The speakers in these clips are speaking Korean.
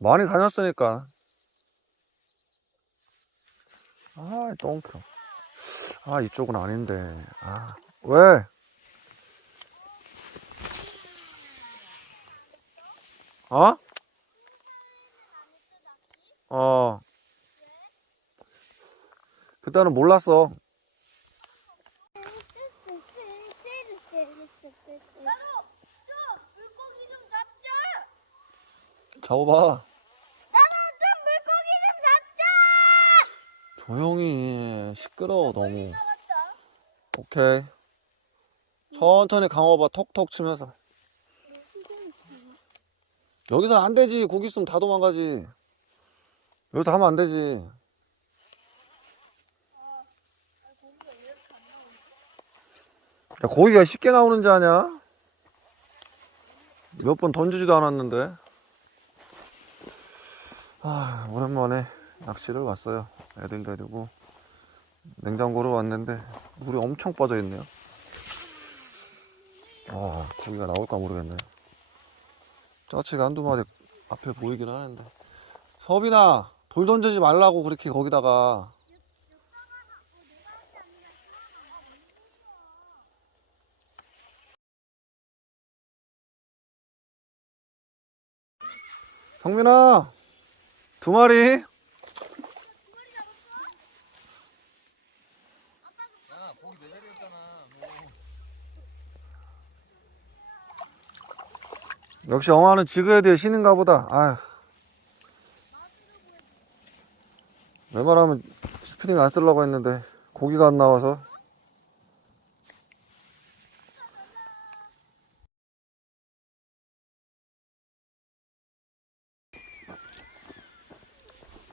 많이 다녔으니까. 아, 똥표. 아, 이쪽은 아닌데. 아, 왜? 어? 어. 그때는 몰랐어. 잡아봐. 나도 좀 물고기 좀 잡자. 조용히 해. 시끄러워, 너무. 잡았다. 오케이. 천천히 강어봐 톡톡 치면서. 여기서 안 되지. 고기 있으면 다 도망가지. 여기서 하면 안 되지. 야, 고기가 쉽게 나오는 줄 아냐? 몇 번 던지지도 않았는데. 아, 오랜만에 낚시를 왔어요. 애들 데리고. 냉장고로 왔는데, 물이 엄청 빠져 있네요. 아, 고기가 나올까 모르겠네. 짜치가 한두 마리 앞에 보이긴 하는데. 서빈아, 돌 던지지 말라고 그렇게 거기다가. 성민아, 두 마리. 역시 영화는 지그헤드의 신인가 보다. 아휴. 웬만하면 스피닝 안 쓰려고 했는데 고기가 안 나와서.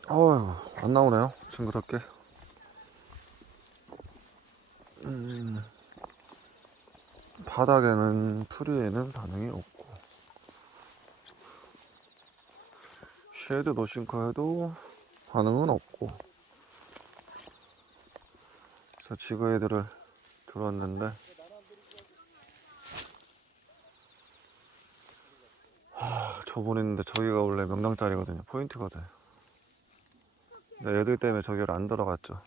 어휴, 안 나오네요. 징그럽게. 음, 바닥에는 풀이에는 반응이 없고. 쉐드 노싱커에도 반응은 없고. 그래서 지그 애들을 들었는데. 하, 저번에 있는데 저기가 원래 명당짜리거든요. 포인트거든 근데 애들 때문에 저기를 안 들어갔죠.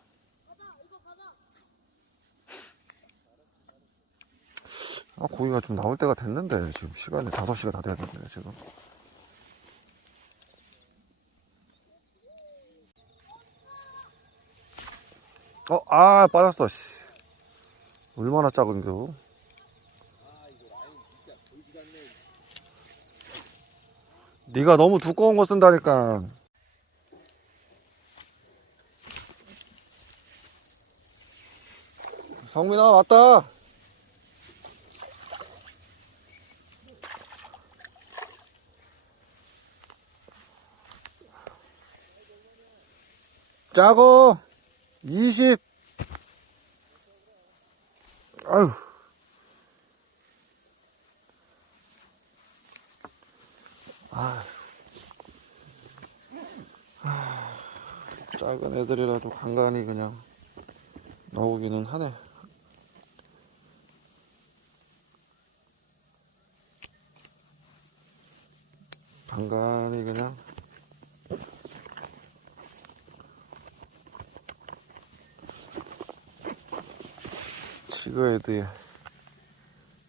아 고기가 좀 나올 때가 됐는데 지금 시간이 5시가 다 돼야겠네 지금 어, 아, 빠졌어, 씨. 얼마나 작은겨? 네가 너무 두꺼운 거 쓴다니까. 성민아, 왔다. 작어. 20. 아유. 아. 아, 작은 애들이라도 간간히 그냥 나오기는 하네. 간간히 그냥 지그헤드에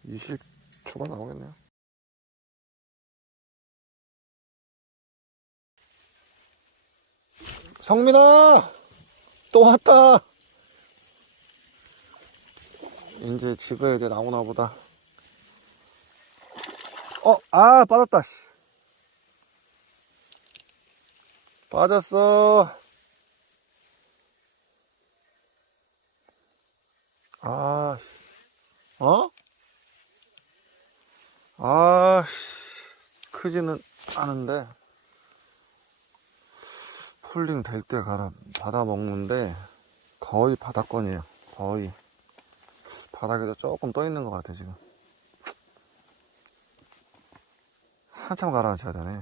20초가 나오겠네요. 성민아! 또 왔다! 이제 지그헤드 나오나 보다. 어, 아, 빠졌다, 씨. 빠졌어. 아, 씨. 어? 아, 씨. 크지는 않은데, 폴링 될때 가라, 받아 먹는데, 거의 바닥권이에요. 거의. 바닥에도 조금 떠 있는 것 같아, 지금. 한참 가라앉혀야 되네.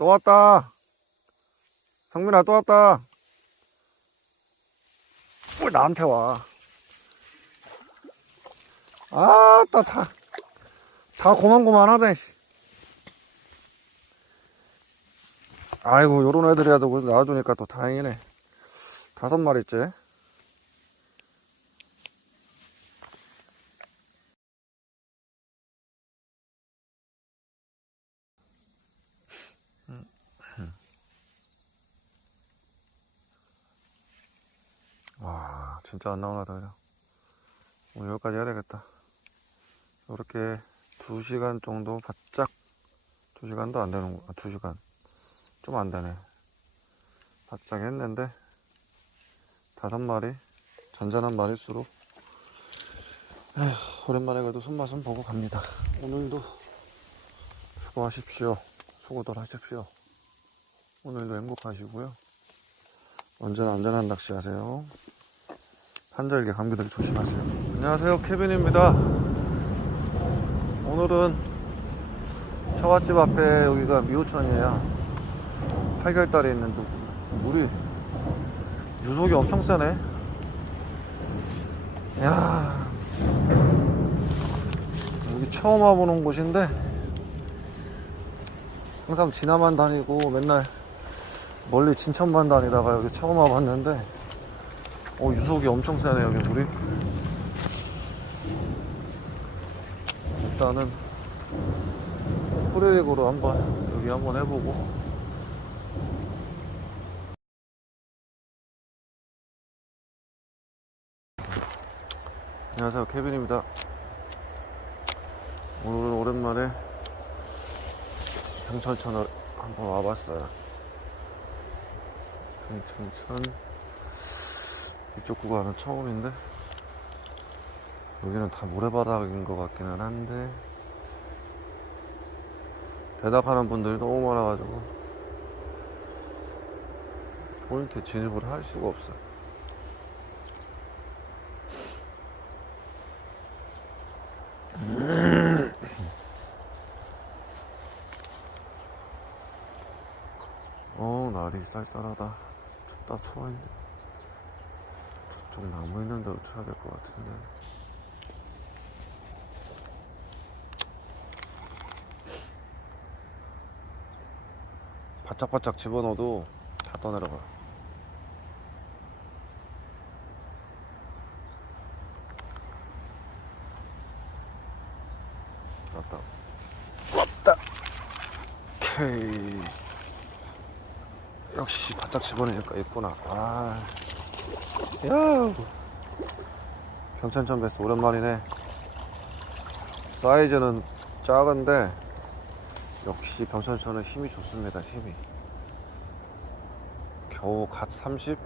또 왔다. 성민아 또 왔다. 왜 나한테 와? 아 따 다, 다 고만고만하네. 씨. 아이고 요런 애들이라도 나와주니까 또 다행이네. 다섯 마리째. 와 진짜 안 나오나 다요 오늘 여기까지 해야 되겠다. 이렇게 2시간 정도 바짝 2시간도 안 되는 거 2시간. 좀 안 되네. 바짝 했는데 다섯 마리 잔잔한 마리수로. 에휴, 오랜만에 그래도 손맛은 보고 갑니다. 오늘도 수고하십시오. 수고들 하십시오. 오늘도 행복하시고요 언제나 안전한 낚시 하세요 한절기 감기들 조심하세요. 안녕하세요. 케빈입니다. 오늘은 처갓집 앞에 여기가 미호천이에요. 8개월달에 있는 또 물이 유속이 엄청 세네. 야 여기 처음 와보는 곳인데 항상 지나만 다니고 맨날 멀리 진천만 다니다가 여기 처음 와봤는데 어, 유속이 엄청 세네, 여기 물이. 일단은, 프리릭으로 한번, 여기 한번 해보고. 안녕하세요, 케빈입니다. 오늘은 오랜만에 경천천을 한번 와봤어요. 경천천. 이쪽 구간은 처음인데 여기는 다 모래바닥인 것 같기는 한데 대답하는 분들이 너무 많아가지고 포인트에 진입을 할 수가 없어요 어 날이 쌀쌀하다 춥 다 추워 좀 나무 있는 데로 쳐야 될 것 같은데. 바짝바짝 집어넣어도 다 떠내려가. 왔다. 왔다. 오케이. 바짝 집어넣으니까 있구나. 아. 야 경천천 베스 오랜만이네 사이즈는 작은데 역시 경천천은 힘이 좋습니다 힘이 겨우 갓 30?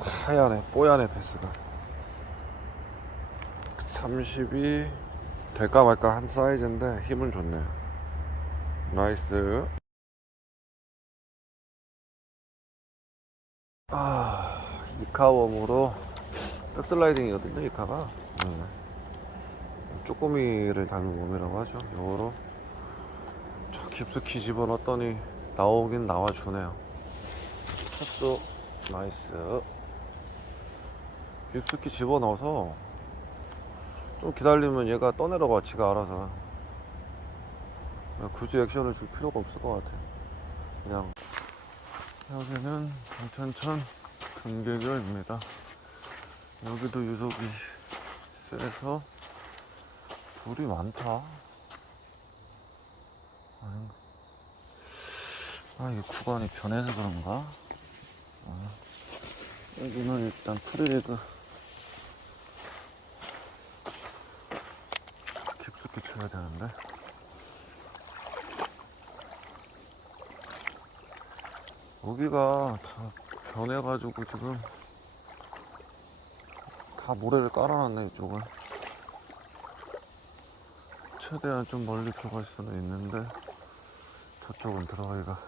하얀에 뽀얀에 베스가 30이 될까 말까 한 사이즈인데 힘은 좋네요 나이스 아, 이카 웜으로 백슬라이딩이거든요, 이카가. 네. 쪼꼬미를 닮은 몸이라고 하죠. 요거로 자, 깊숙이 집어넣었더니 나오긴 나와주네요. 첫수 나이스. 깊숙이 집어넣어서 좀 기다리면 얘가 떠내려가, 지가 알아서. 굳이 액션을 줄 필요가 없을 것 같아. 그냥 여기는 경천천 금계교입니다. 여기도 유속이 세서 돌이 많다. 아닌가? 아, 이게 구간이 변해서 그런가? 아, 여기는 일단 프리리그 깊숙이 쳐야 되는데. 여기가 다 변해가지고 지금 다 모래를 깔아놨네 이쪽은. 최대한 좀 멀리 들어갈 수는 있는데 저쪽은 들어가기가.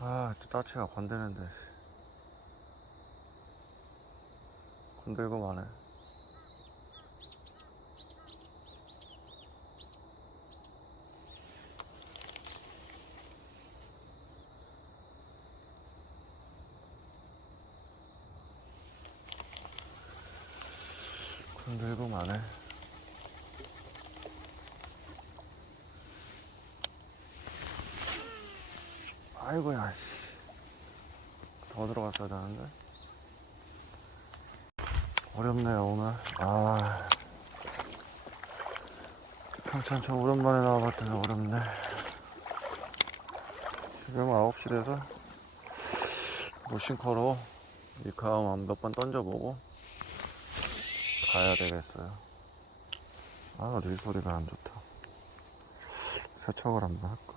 아, 또 따치가 건드는데. 흔들고 마네. 흔들고 마네. 아이고야, 씨. 더 들어갔어야 되는데. 어렵네요, 오늘. 아. 평창천 오랜만에 나와봤더니 어렵네. 지금 9시 돼서 모싱커로 이카음 몇번 던져보고 가야 되겠어요. 아, 릴 소리가 안 좋다. 세척을 한번 할까?